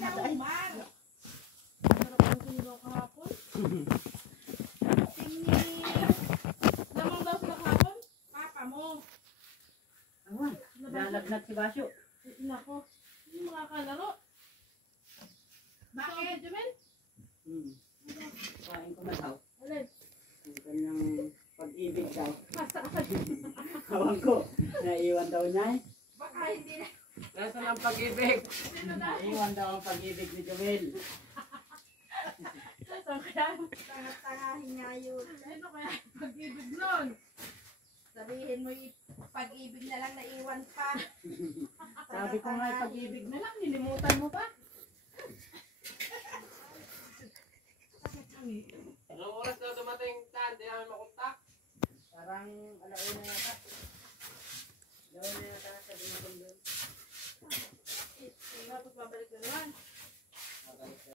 Mar. Sarap ang sinigaw kahapon. Lamang daw sila kahapon. Papa mo. Awan, nalagnat si Basyo. Nako, hindi makakalaro. Bakit, Jumel? Kain ko na daw. Alin? Ang kanyang pag-ibig daw. Pasaan. Kawan ko, naiwan daw niya eh. Baka hindi na. Nasaan ang pag-ibig? Naiwan daw ang pag-ibig ni Joel. Saan kaya? Tanga-tangahin nga yun. Sino kaya pag-ibig nun? Sabihin mo yung pag-ibig na lang naiwan pa. Sabi ko nga pag-ibig na lang, Nilimutan mo pa? Anong oras na dumating tan? Di namin makontak. parang alauna yata. Alauna yata sa dumating doon. Tapos babalik na naman.